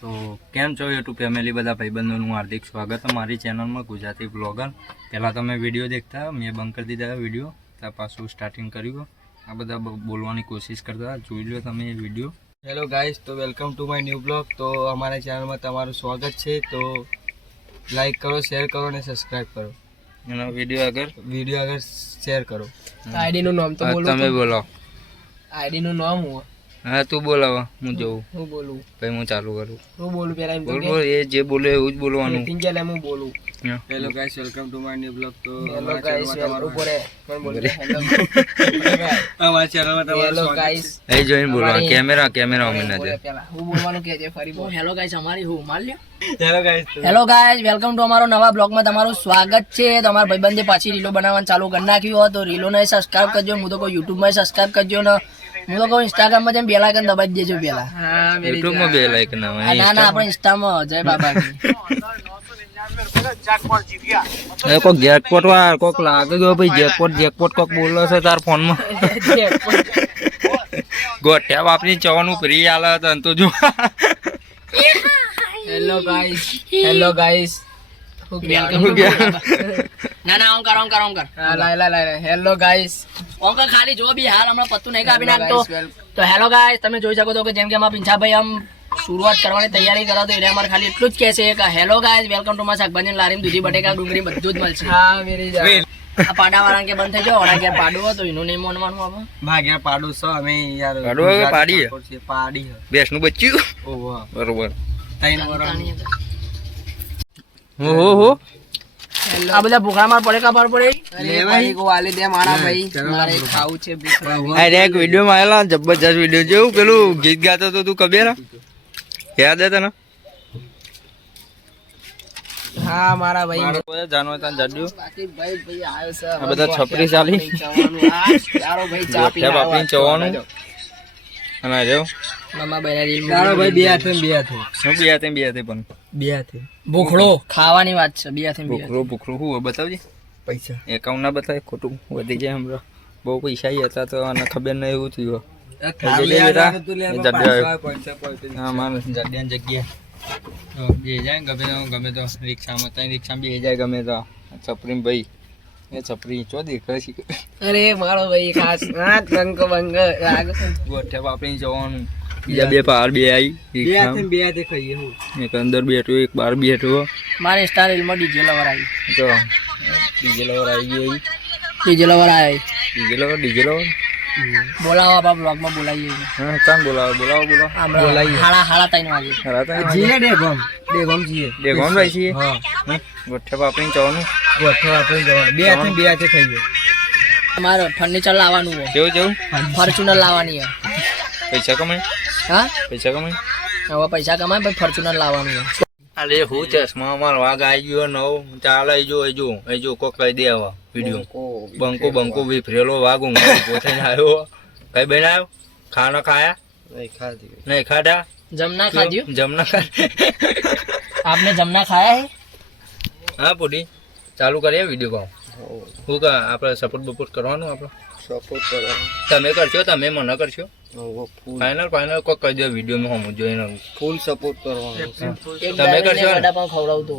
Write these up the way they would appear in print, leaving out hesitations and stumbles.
તો કેમ છો યુટ્યુબ ફેમિલી બધા ભાઈબંધોનું હાર્દિક સ્વાગત અમારી ચેનલમાં ગુજરાતી બ્લોગર. પહેલાં તમે વિડીયો દેખતા, મેં બંધ કરી દીધા વિડીયો, ત્યાં પાછું સ્ટાર્ટિંગ કર્યું. આ બધા બોલવાની કોશિશ કરતા, જોઈ લો તમે એ વિડીયો. હેલો ગાઈસ, તો welcome to my new blog. તો અમારા ચેનલમાં તમારું સ્વાગત છે. તો લાઈક કરો, શેર કરો અને સબસ્ક્રાઈબ કરો. એનો વિડીયો આગળ શેર કરો. આઈડીનું નામ તો બોલો. તમે બોલો. આઈડીનું નામ હું હા તું બોલાવો, હું જોઉં હું બોલું પછી હું ચાલુ કરું. હું બોલું પેલા એમ તો બોલ એ જે બોલે એવું જ બોલવાનું. ટિંગેલ એમ હું બોલું. Hello guys, welcome to my new blog. તો હેલો ગાઈસ, ઉપર કોણ બોલે? અમારા ચેનલમાં તમારું હેલો સ્વાગત ગાઈસ, એ જોઈને બોલવાનું. કેમેરા અમે ના બોલે પેલા હું બોલવાનું કે છે ફરી બોલ. હેલો ગાઈસ, અમારી હું માર લ્યો. છે. Hello guys, hello guys, welcome to અમારો નવા બ્લોગમાં તમારું સ્વાગત છે. તો અમારા ભાઈબંધે પાછી રીલો બનાવવાનું ચાલુ કરી નાખ્યું હોય તો રીલોને સબસ્ક્રાઇબ કરજો. હું તો કહું યુટ્યુબમાં સબસ્ક્રાઇબ કરજો ને હું તો કહું ઇન્સ્ટાગ્રામમાં જેમ બે લાઇકન દબાવી દેજો પેલા. યુટ્યુબમાં બે લાઈક ના હોય. ના ના, આપણે ઇન્સ્ટામાં જય બાબા. કોક જેકપોટ વાર કોક લાગે ગયો ભાઈ, જેકપોટ કોક બોલો છે તાર ફોનમાં. ગોઠ્યા વાપરી ચવાનું ફ્રી આલે તો જો. Hello guys, hello guys. ના ના, ઓમ કર. લાય. હેલો ગાઈસ, ઓમ કર ખાલી જો બી હાલ હમણાં પત્તું નહીં કાપી નાખતો. તો હેલો ગાઈસ, તમે જોઈ શકો છો કે જેમ કે અમારા પિંછાભાઈ આમ શરૂઆત કરવાની તૈયારી કરો તો એટલે અમારે ખાલી એટલું જ કહે છે કે hello guys, welcome to my શાકભાજી લારી દૂધી બટેકા ડુંગળી બધું જ મળશે. હા મેરી આ પાડા વાળા કે બંધ થઈ જાવ, ઓના કે પાડું હોય તો એનું નહીં માનવાનું આપણે. ભાગ્યા પાડું છો અમે યાર. પાડું હોય કે પાડી? પાડી બેસનું બચ્યું. ઓહો બરોબર. તૈન વરણ હો આ બધા ભૂખા માર પડે કા પડે. લેવાય કો આલે દે મારા ભાઈ, મારે ખાવું છે. અરે એક વિડીયો માં આવેલા જબરજસ્ત વિડીયો જેવું પેલું ગીત ગાતો તો તું કબીર યાદ હે તને? હા મારા ભાઈ, જાનવા તા જાડ્યું બાકી ભાઈ આવ્યો છે. આ બધા છપરી ચાલી તારો ભાઈ ચા પીને બાપીને ચવાનું અને જો મામા ભાઈ રીલ તારો ભાઈ બે હાથે શું બે હાથે પણ બે હાથે ભૂખડો ખાવાની વાત છે. બે હાથે ભૂખરું શું બતાવજે. પૈસા એકાઉન્ટ ના બતાવે, ખોટું વધી જાય હમણાં. બહુ પૈસા હતા તો આને ખબર નહીં એવું થયું. બે જાય ગમે તો રિક્ષામાં બે જાય ગમે તો છપરી ભાઈ એ છપરી ચો દેખાય છે. અરે મારો ભાઈ ખાસ બંગ ગોઠ્યા વાપરીને જવાનું. બીજા બે પાર બે આવી બે હાથે ખાઈએ હું. એક અંદર બેઠો એક બાર બેઠો. મારે સ્ટાર રીલમાં ડીજે લવર આવી. તો ડીજે લવર આવી ગઈ. ડીજે લવર આવી. ડીજે લવર બોલાવો આપણા બ્લોગમાં બોલાવીએ. હા ચાલ બોલાવો બોલાવીએ. હાડા 3 વાગે. જીએ ડેગોમ જીએ દેખોન ભાઈ છીએ. હા ગોઠ્યા વાપરીને જવાનું. ગોઠવા આપણે જવાનું. બે હાથે ખાઈએ. મારે ફર્નિચર લાવવાનું હોય, જેવું ફોર્ચ્યુનર લાવવાની હોય. પૈસા કમાય હા હવે પૈસા કમાય ભાઈ, ફોર્ચ્યુનર લાવવાનું હોય. અરે હું ચશ્મા અમાર વાઘ આવી ગયો નવ ચાલે. જો કોક કહી દે હવે વિડીયો બંકો વિફરેલો વાઘ ઊંઘ પોતે આવ્યો. કઈ બનાવ્યો ખાના ખાયા નહીં ખાધા જમના ખાધ્યું? જમના ખા આપને જમના ખાયા હે? હા પૂડી ચાલુ કરીએ વિડીયો કહો શું કા આપણે સપોર્ટ કરવાનું. આપણે સપોર્ટ કરવાનું તમે કરશો, તમે મને કરશો. ફાઇનલ કોક કહી દો વિડીયોમાં હું જોઈને ફૂલ સપોર્ટ કરવાનો. તમે કરશો? વડાપાવ ખવડાવતો.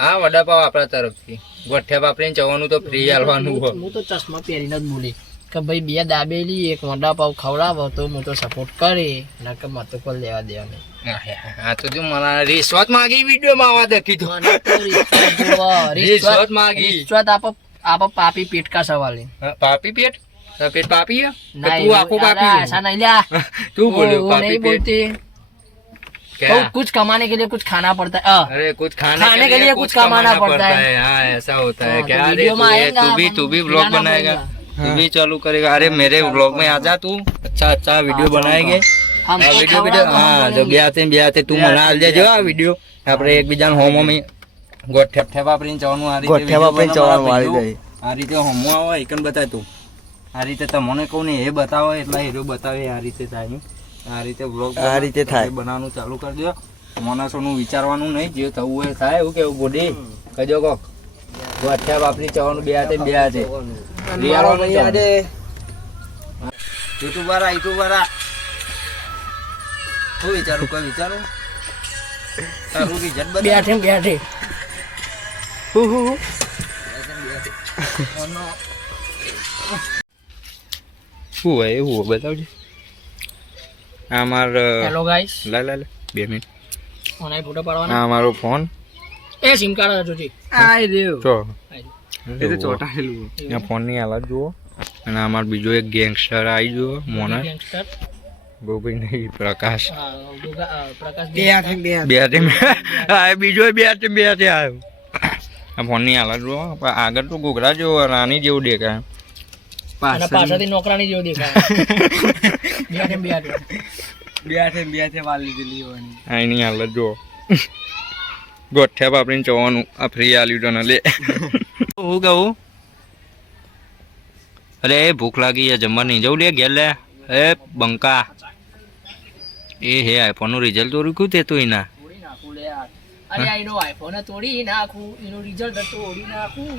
હા વડાપાવ આપણા તરફથી. ગોઠ્યા વાપરીને જવાનું તો ફ્રી આલવાનું. હું તો ચશ્મા પહેરીને જ બોલી કે ભાઈ બે દાબેલી એક વડાપાવ ખવડાવો તો હું તો સપોર્ટ કરે ના કે મત પર લેવા દેવા નહીં. હા તો જો મને રિશ્વત માંગી વિડીયોમાં આવવા દેખી તો રિશ્વત માંગી. રિશ્વત આપો પાપી પેટ કા સવાલ है. પાપી પેટ પાપી है नहीं, तू आंखों पापी है? ऐसा नहीं लिया. तू बोले वो पापी नहीं पेट बोलती. क्या? तो कुछ कमाने के लिए कुछ खाना पड़ता है. अरे कुछ खाने के लिए कुछ कमाना पड़ता है. हाँ ऐसा होता है. हाँ, क्या तो अरे वीडियो में आएगा, तू भी ब्लॉग खिलाना बनाएगा, पड़ेगा. तू भी चालू करेगा. अरे मेरे ब्लॉग में आ जा तू. अच्छा वीडियो बनाएंगे. हम वीडियो हाँ जो બે હાથે તું મને આલ દેજો આ વિડીયો. આપણે એકબીજાને હોમોમાં ગોઠ્યા વાપરીને જવાનું. આ રીતે હોમો આવે એકન બતાય તું. આ રીતે તમને કહું ને એ બતાવો એટલા હીરો બતાવે. આ રીતે થાય. આ રીતે બ્લોગ આ રીતે થાય બનાવવાનું ચાલુ કરી દો. માણસોનું વિચારવાનું નહીં, જે થવું હોય થાય. એવું કેવું બોડી કજો કોક ગોઠ્યા વાપરી જવાનું બે હાથે યુટ્યુબર શું વિચારું કોઈ વિચારું તારું રિઝલ્ટ બતાવ. બેઠે બેઠે શું હોય એવું હોય બતાવજે. આ માર હેલો ગાઈસ લા 2 મિનિટ. ઓનલાઈન ફોટો પાડવાનો આ મારો ફોન એ સિમ કાર્ડ જોજી આઈ રહ્યો તો એ તો ચોટાયેલું આ ફોનની હાલત જુઓ. અને અમાર બીજો એક ગેંગસ્ટર આવી ગયો મોના ગેંગસ્ટર ગોપી નહીં પ્રકાશ. પ્રકાશ બે હાથે હા બીજો બે આવ્યો. આ ફોનની હાલત જુઓ. પણ આગળ તો ઘોઘરા જેવો રાની જેવું દેખાય. અને પાછળથી નોકરાની જેવો દેખાય બે હાથે વાલ લીધેલી હોવાની આ એની હાલત જુઓ. ગોઠ્યા પાપડીને ચોવાનું આ ફ્રી આલ્યું તને લે. હું કહું અરે ભૂખ લાગી છે જમવા નહીં જવું લે ઘેર લે. એ બંકા એ હે આઈફોનનું રિઝલ્ટ તો રૂક્યું તે તું એના. તોડી નાખું લે યાર. અરે આ એનો આઈફોન તોડી નાખું એનું રિઝલ્ટ તોડી નાખું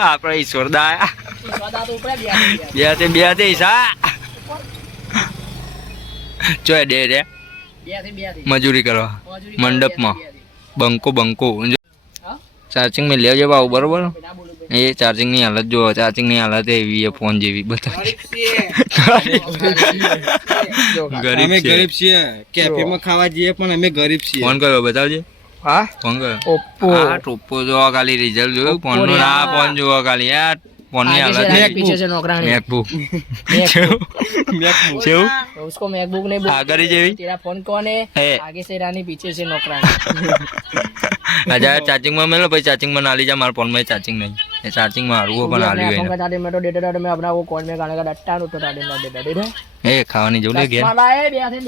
આપણે ઈશ્વરદા આયા. એ સ્વાદા તો ઉપડે બે હાથે ઈશા ચોય દે રે મજૂરી કરવા મંડપમાં બંકો ચાર્જિંગ મેં લેજો બાબુ બરોબર. એ ચાર્જિંગની હાલત જો ચાર્જિંગની હાલત એવી ફોન જેવી બતાવી. અમે ગરીબ છીએ કેફેમાં ખાવા જઈએ પણ અમે ગરીબ છીએ ફોન કર્યો બતાવજે. હા ફોન કર્યો. ઓપ્પો આ ટોપ્પો જોવા ખાલી રિઝલ્ટ જોયું ફોન નું ના ફોન જોવા ખાલી યાર ફોન ની હાલત पीछे से नौकरानी મેકબુક MacBook કેવું उसको मैकबुक नहीं बोलते આગળ જેવી तेरा फोन कौन है है आगे से रानी पीछे से नौकरानी અજા ચાર્જિંગ માં મેલો પછી ચાર્જિંગ માં ના લી જા મારા ફોન માં ચાર્જિંગ નહીં એ ચાર્જિંગ માં હારવું પણ હાલી फोन ગઈ का चार्जिंग में तो डेटा में अपना वो कॉल में गाने का डट्टा तो चार्जिंग में डेटा दे એ ખાવાની જોલે ગયા माला है ब्याह से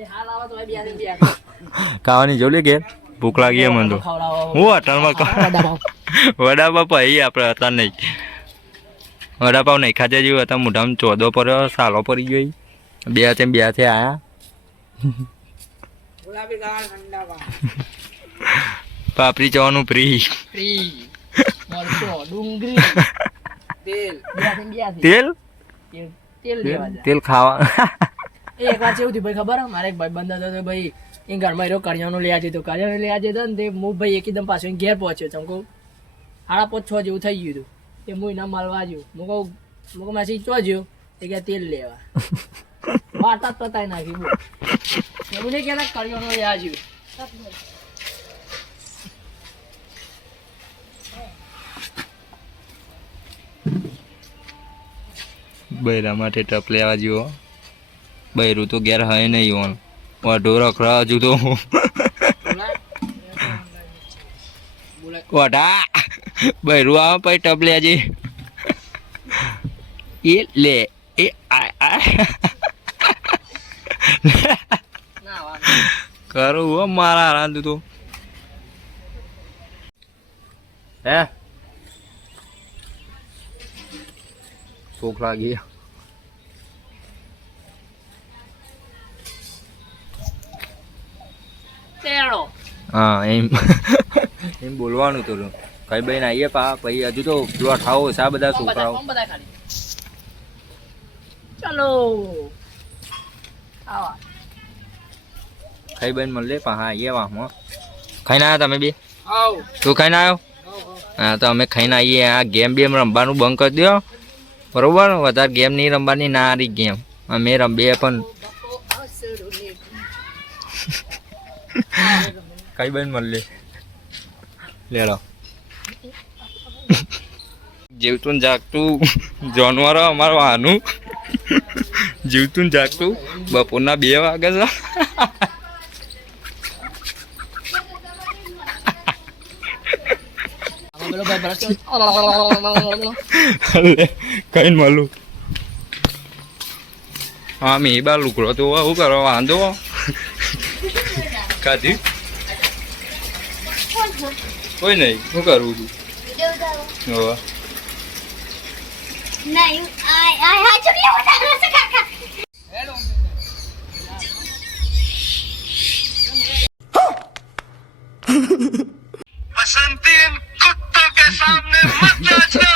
ये हाल आवा तो है ब्याह से ખાવાની જોલે ગયા ભૂખ લાગી મને તો હું હોટલમાં વડાપાવ ભાઈ આપણે હતા નહીં વડાપાવ નહીં ખાધા જેવું હતા મોઢામાં ચોદો પડ્યો સાલો પડી ગયો બે હાથે આયા પાપડી ચવાનું ફ્રી फ्री मरचो डूंगरी तेल ब्याह से તેલ तेल लेवा जा તેલ ખાવા એક વાર કેવું થયું ભાઈ ખબર હે? મારે એક ભાઈબંધ હતો તો ભાઈ એ ઘરમાં એનો કરિયાણું લઈ આજે તો કરિયાણું લઈ આજે તો ને તે હું ભાઈ એકદમ પાછો એને ઘેર પહોંચ્યો તો હું કહું 5:30 જેવું થઈ ગયું હતું તે હું એના મળવા આવ્યો હું કહું મેસેજ ચો જ્યો એ કે તેલ લેવા વાર્તા જ પતાઈ નાખી બોલ એવું નહીં કહેતા કરિયાણું લઈ આવ્યો બૈરા માટે ટપ લેવા જેવો બૈરું તો ઘેર હય નહીં ઓન વાઢો રખડા હજુ તો વાઢા બૈરું આવે પછી ટપ લેજે એ લે એ કરું હો મારા રાંધું તો હે ભૂખ લાગી તેડો હા એમ બોલવાનું તો કઈ બેન આવીએ પા પછી હજુ તો પેલો ઠાવો છે આ બધા છોકરાઓ બધા ખાલી ચલો આવા કઈ બેન મળે પા હા આવીએ વાહમાં ખાઈને આવ્યા તમે બે આવ તું ખાઈને આવ્યો હા તો અમે ખાઈને આવીએ આ ગેમ બેમ રમવાનું બંધ કરી દો બરોબર વધારે ગેમ નહીં રમવાની ના હારી ગેમ અમે રમીએ પણ કઈ બેન મળે લેલો જીવતું જાગતું જાનવર અમારું આનું જીવતું જાગતું બપોરના 2 વાગે છે કઈ મળું હા મેં બાર લુકડો તો શું કરો વાંધો કાઢી કોઈ નહીં શું કરવું છું नहीं आई हां चलिए बता से काका बसंती इन कुत्तों के सामने मत नाचना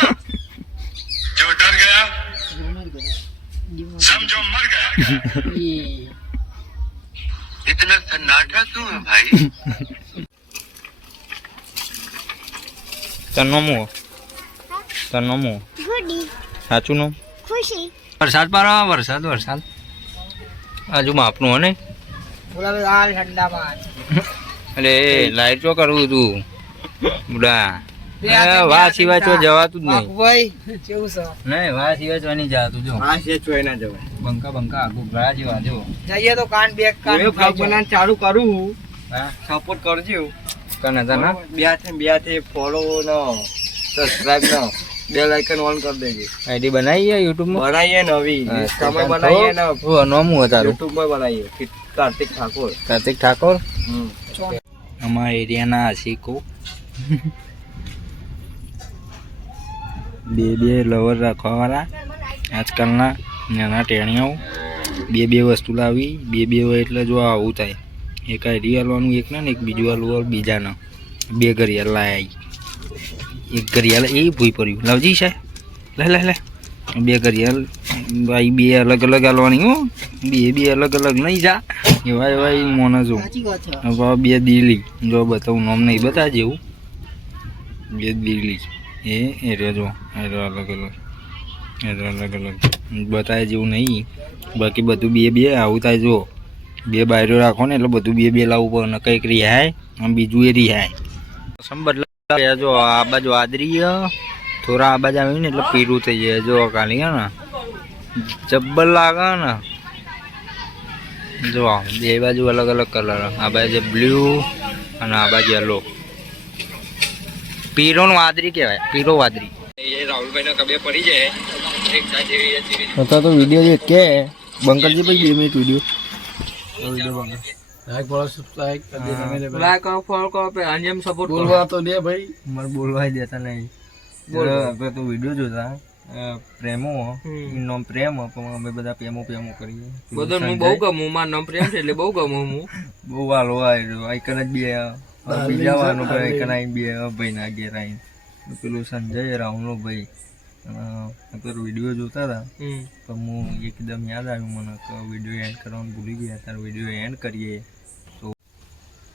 તનમો તનમો ગુડી સાચું નામ ખુશી વરસાદ પારો વરસાદ વરસાદ આજુ માપનું હો ને અરે લાઈટ ચો કરવું તું બુડા વાહ સિવાય તો જવાતું જ નહીં નહીં વાહ સિવાય તો નહીં જવાતું જો આ છે ચોય ના જવાય બંકા બંકા આગુ ગળા જેવા જો જઈએ તો કાન બે કાન હું vlog બનાવવાનું ચાલુ કરું હા સપોર્ટ કરજો કને તને બે ફોલો નો સબસ્ક્રાઇબ નો બેલ આઇકન ઓન કરી દેજો આઈડી બનાવી YouTube માં બનાવીએ નવી તમે બનાવીએ ને ઓ નોમું હતા YouTube માં બનાવીએ કાર્તિક ઠાકોર કાર્તિક ઠાકોર અમારા એરિયાના આશિકો બે લવર રાખવાવાળા આજકાલના નાના ટેણીઓ બે વસ્તુ લાવી બે હોય એટલે જો આવું થાય એક આઈડિયા લેવાનું એક ને એક બીજું આલવું બીજાના બે ઘડિયાળ લાયા એક ઘડિયાળ એ ભૂઈ પડ્યું લાવજી છે લે બે ઘડિયાળ ભાઈ બે અલગ અલગ આલવાની હો બે અલગ અલગ નહીં જા એવા મોને જો બે દિલ્હી જો બતાવું નામ નહીં બતા જેવું બે દિલ્હી એ જો અલગ અલગ બતાવે જેવું નહીં બાકી બધું બે આવું થાય જો બે બાયરો રાખો ને એટલે બધું બે લાવવું પડે ને કંઈક રિહાય આમ બીજું એ રિહાય મોસમ બદલાય જો આ બાજુ વાદળી થોડા આ બાજુ આવી ને એટલે પીરું થઈ જાય જો કાલી ને જબ્બર લાગે ને જો બે બાજુ અલગ અલગ કલર આ બાજુ બ્લુ અને આ બાજુ યલો પીરો વાદળી કહેવાય પીરો વાદળી રાહુલભાઈ કબે પડી જાય તો વિડીયો જે કે બંકરજી ભાઈ 2 મિનિટ વિડીયો બોલવા દેતા નહીં આપણે તો વિડીયો જોતા પ્રેમો નામ પ્રેમ પણ અમે બધા પ્રેમો કરીએ બધું હું બહુ ગમું મારું નામ પ્રેમ છે એટલે બહુ ગમું હું બહુ વાલો આઈકન જ બે બીજાવાનું આઈકન આઈ બે ભાઈ ના ઘેર આવીને પેલું સંજય રાહુલનો ભાઈ પેલો વિડીયો જોતા હતા તો હું એકદમ યાદ આવ્યું મને કે વિડીયો એન્ડ કરવાનું ભૂલી ગયા ત્યારે વિડીયો એન્ડ કરીએ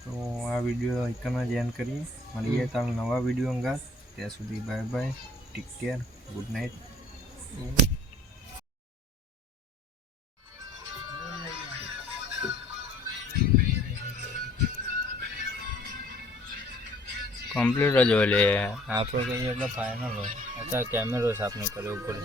તો આ વિડીયો આઈકન જ એન્ડ કરીએ મળીએ તાર નવા વિડીયો અંગાત ત્યાં સુધી bye bye take care good night complete જ હોય લે આપણે કહીએ એટલે ફાઇનલ હોય અત્યારે કેમેરો સાફ નહીં કર્યો ઉપર